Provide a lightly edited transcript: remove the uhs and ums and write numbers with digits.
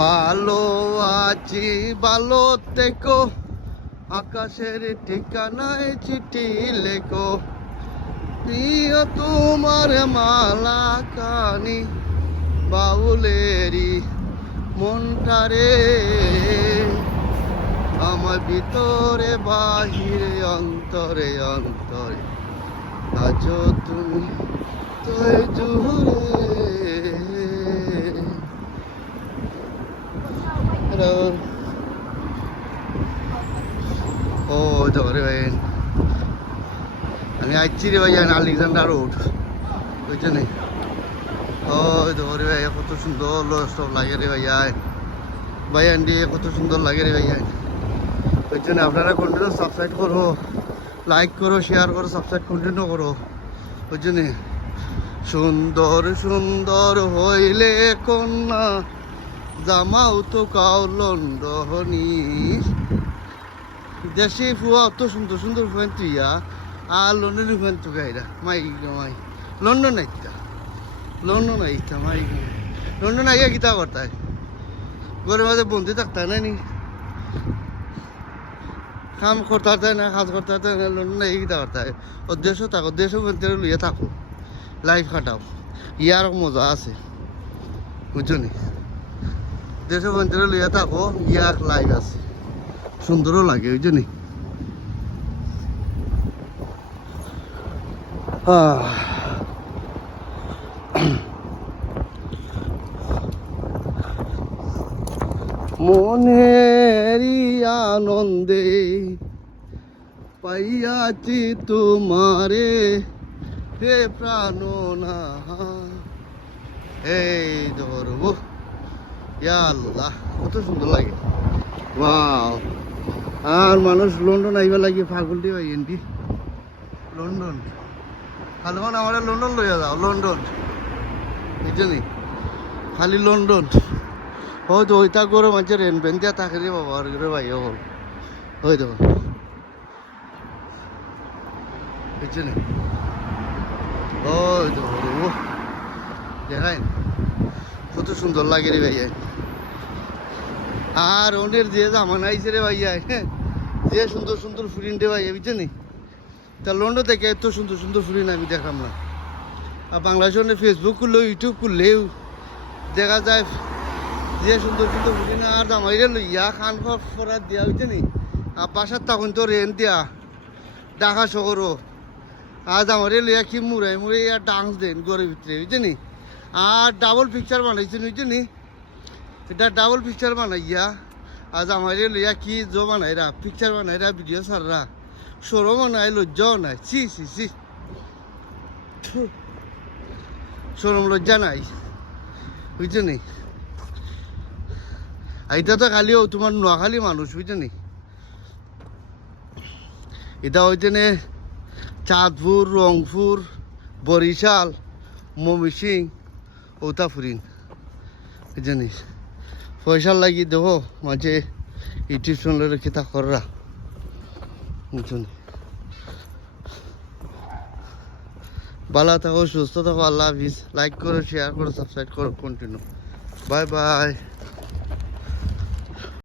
ভালো আছি ভালো থেকো, আকাশের ঠিকানায় চিঠি লেখো, প্রিয় তোমার মালা কানি বাউলেরই মনটারে, আমার ভিতরে বাহিরে অন্তরে অন্তরে আছো তুমি তুই জুড়ে। হ্যালো, ও ধরে ভাই আমি আসছি রে ভাইয়া আলেকজান্ডার রোড, বুঝছেন? ও ধরে ভাইয়া কত সুন্দর সব লাগে রে ভাইয়া, ভাইয়া দিয়ে কত সুন্দর লাগে রে ভাইয়া, বুঝছেন? আপনারা কন্টিনিউ সাবস্ক্রাইব করো, লাইক করো, শেয়ার করো, সাবস্ক্রাইব কন্টিনিউ করো, বুঝছেন? সুন্দর সুন্দর হইলে কন্যা জামাও তো কাউ লন্ডনী, দেশে ফুয়া অত সুন্দর সুন্দর ফুয়েন তুইয়া আর লন্ডনে ফুয়েন তো গাইরা মাই মাই লন্ডন আইতা, লন্ডন আইতা মাই লন্ডন আইয়া কিতা করতায় ঘরের মাঝে বন্দি থাকতা না নি, কাম করতে না, কাজ করতে না, লন্ডন আইয়া কিতা করতায়? ও দেশও থাকো, দেশও বলতে লইয়া থাকো, লাইফ কাটাও, ইয়ার মজা আছে, বুঝছো নি? দেশও বলতে লইয়া থাকো, ইয়ার লাইফ আছে, সুন্দরও লাগে, বুঝছো নি? মনেরই আনন্দে পাইয়াছি তোমারে হে প্রাণনা, এই ধরবো, ইয়া আল্লাহ কত সুন্দর লাগে, ওয়াও! আর মানুষ লন্ডন আইবা লাগে ফাগুলটি ভাই এনটি লন্ডন, খালি মানে আমার লন্ডন লইয়া যাও, লন্ডন, বুঝছো নি? খালি লন্ডন হয়তো ওইটা করে মানুষের রেন পেন দিয়া থাকে রে বাবা, আর রে ভাই হল হয়তো, বুঝছো নি? ওই তো দেখায় কত সুন্দর লাগে রে ভাইয়া, আর ওনের যে জামানা আইছে রে ভাইয়া, যে সুন্দর সুন্দর ফুরিন রে ভাইয়া, বুঝছো নি? তা লন্ডন থেকে এত সুন্দর সুন্দর ফুরিন আমি দেখলাম না, আর বাংলাদেশের ফেসবুক খুললেও ইউটিউব খুললেও দেখা যায় যে সুন্দর সুন্দর ফুরিন, আর জামাইরে লইয়া খান ফরাত দিয়া, বুঝছো নি? আর বাসার তখন তো রেন্ট দিয়া ঢাকা শহরও, আর জামাইরে লইয়া কি মুড়াই মুড়াই আর ডান্স দেন ঘরের ভিতরে, বুঝছো নি? আর ডাবল পিকচার বানাইছেন, বুঝছো নি? এটা ডাবল পিকচার বানাইয়া আজ আমার লইয়া কি জো বানাইরা পিকচার বানাইরা ভিডিও ছাড়রা, সরমও নাই লজ্জাও নাই, ছি ছি ছি, সরম লজ্জা নাই, বুঝছো নি? এটা তো খালি তোমার নোয়াখালী মানুষ, বুঝছো নি? এটা হইতেনে চাঁদপুর, রংপুর, বরিশাল, ময়মনসিং ওটা ফুরিন, বুঝছো নি? পয়সার লাগি দেখো মাঝে ইউটিউব চ্যানেলের কিতা কররা, বুঝছো নি? ভালো থাকো, সুস্থ থাকো, আল্লাহ হাফিজ। লাইক করো, শেয়ার করো, সাবস্ক্রাইব করো, কন্টিনিউ। Bye bye.